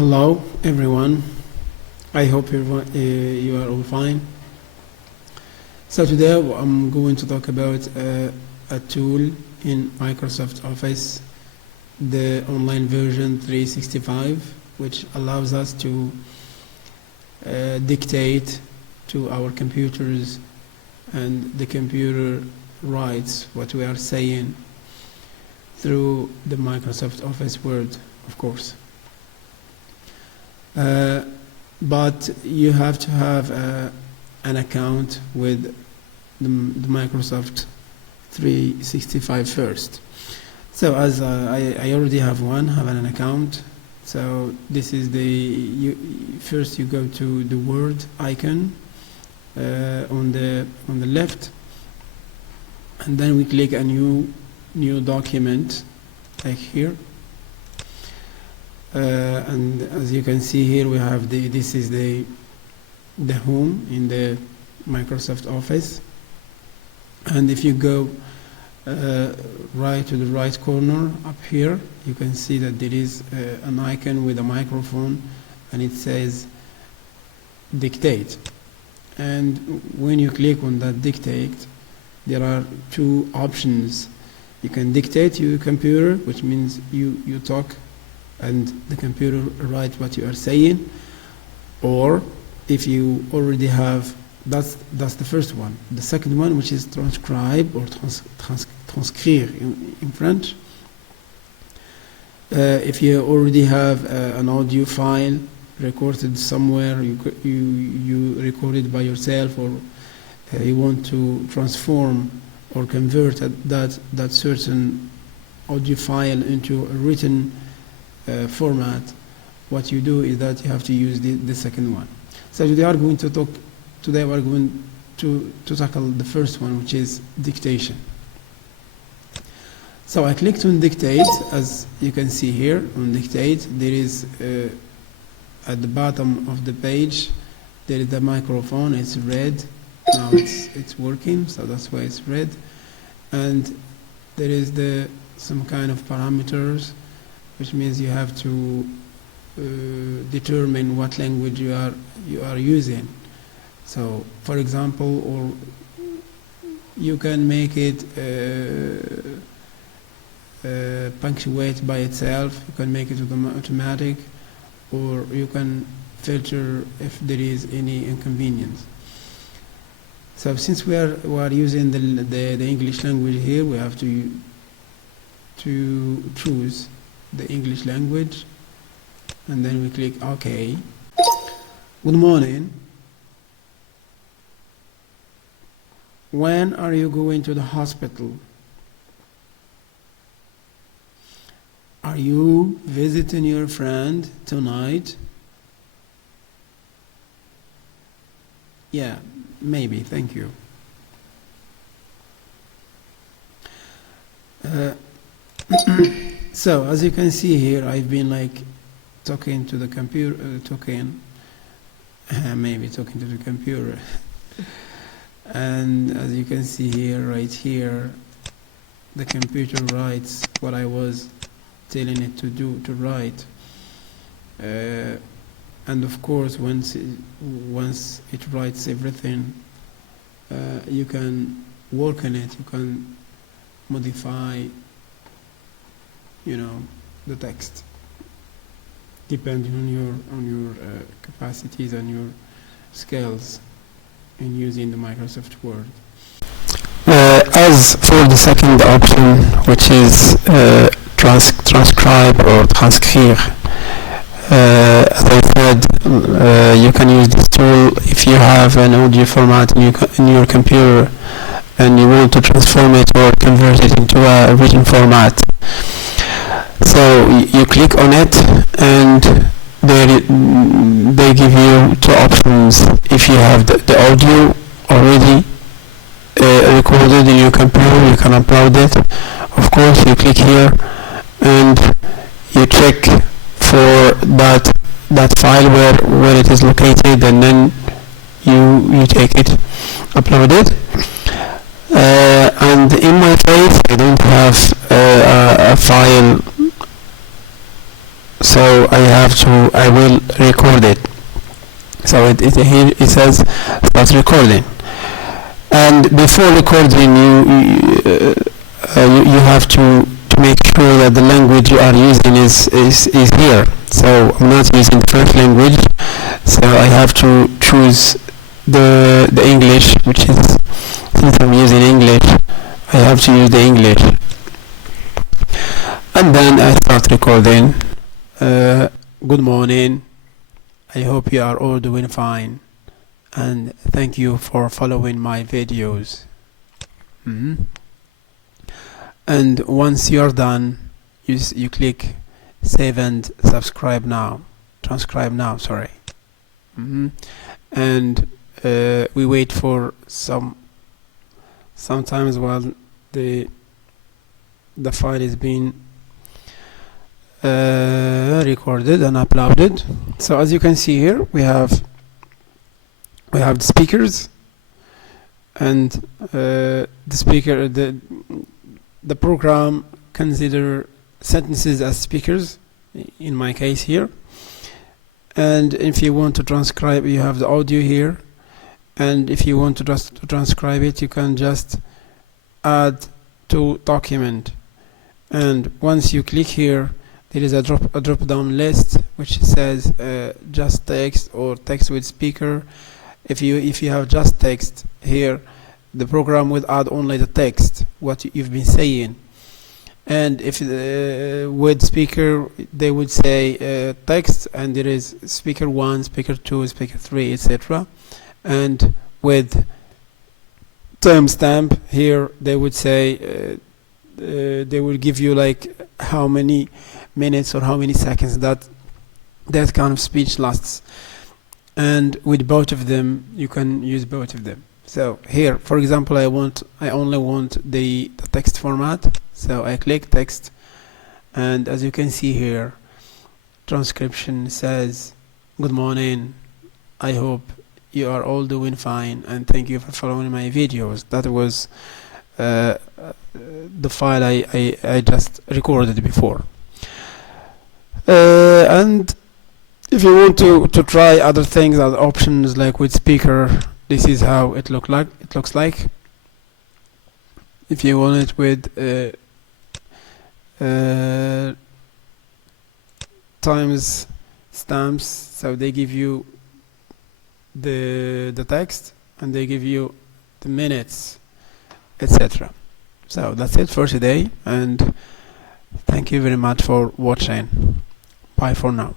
Hello everyone, I hope you are all fine. So today I'm going to talk about a tool in Microsoft Office, the online version 365, which allows us to dictate to our computers, and the computer writes what we are saying through the Microsoft Office Word, of course. But you have to have an account with the Microsoft 365 first. So as I already have an account. So this is first you go to the Word icon on the left, and then we click a new document like here. And as you can see here, we have this is the home in the Microsoft Office, and if you go right to the right corner up here, you can see that there is an icon with a microphone, and it says dictate. And when you click on that dictate, there are two options. You can dictate to your computer, which means you talk and the computer writes what you are saying, or if you already have, that's the first one. The second one, which is transcribe or transcrire in French. If you already have an audio file recorded somewhere, you record it by yourself, or you want to transform or convert that certain audio file into a written format, what you do is that you have to use the second one. So today we are going to tackle the first one, which is dictation. So I clicked on dictate. As you can see here on dictate, there is at the bottom of the page there is the microphone. It's red now. It's working, so that's why it's red. And there is some kind of parameters, which means you have to determine what language you are using. So, for example, or you can make it punctuate by itself. You can make it automatic, or you can filter if there is any inconvenience. So, since we are using the English language here, we have to choose the English language, and then we click OK. Good morning. When are you going to the hospital? Are you visiting your friend tonight? Yeah, maybe, thank you. So as you can see here, I've been talking to the computer, maybe talking to the computer. And as you can see here, right here, the computer writes what I was telling it to write. And of course, once it writes everything, you can work on it. You can modify, the text, depending on your capacities and your skills in using the Microsoft Word. As for the second option, which is transcribe or transcrire, as I said, you can use this tool if you have an audio format in your computer and you want to transform it or convert it into a written format. So you click on it, and they give you two options. If you have the audio already recorded in your computer, you can upload it. Of course, you click here and you check for that file where it is located, and then you take it, upload it. And in my case, I don't have a file so I will record it. So here it says start recording, and before recording you have to make sure that the language you are using is here. So I'm not using French language, so I have to choose the English, which is, since I'm using English, I have to use the English. And then I start recording. Good morning. I hope you are all doing fine, and thank you for following my videos. And once you're done, you click save and subscribe now, transcribe now, sorry. And we wait for sometimes while the file is being recorded and uploaded. So as you can see here, we have the speakers, and the program consider sentences as speakers in my case here. And if you want to transcribe, you have the audio here, and if you want to transcribe it, you can just add to document, and once you click here, there is a drop down list which says just text or text with speaker. If you have just text here, the program will add only the text, what you've been saying. And if with speaker, they would say text, and there is speaker 1, speaker 2, speaker 3, etc. And with timestamp here, they would say they will give you like how many minutes or how many seconds that kind of speech lasts. And with both of them, you can use both of them. So here, for example, I only want the text format. So I click text, and as you can see here, transcription says, good morning, I hope you are all doing fine, and thank you for following my videos. That was the file I just recorded before. And if you want to try other things, other options, like with speaker, this is how it looks like. If you want it with times stamps, so they give you the text, and they give you the minutes, etc. So that's it for today, and thank you very much for watching. Bye for now.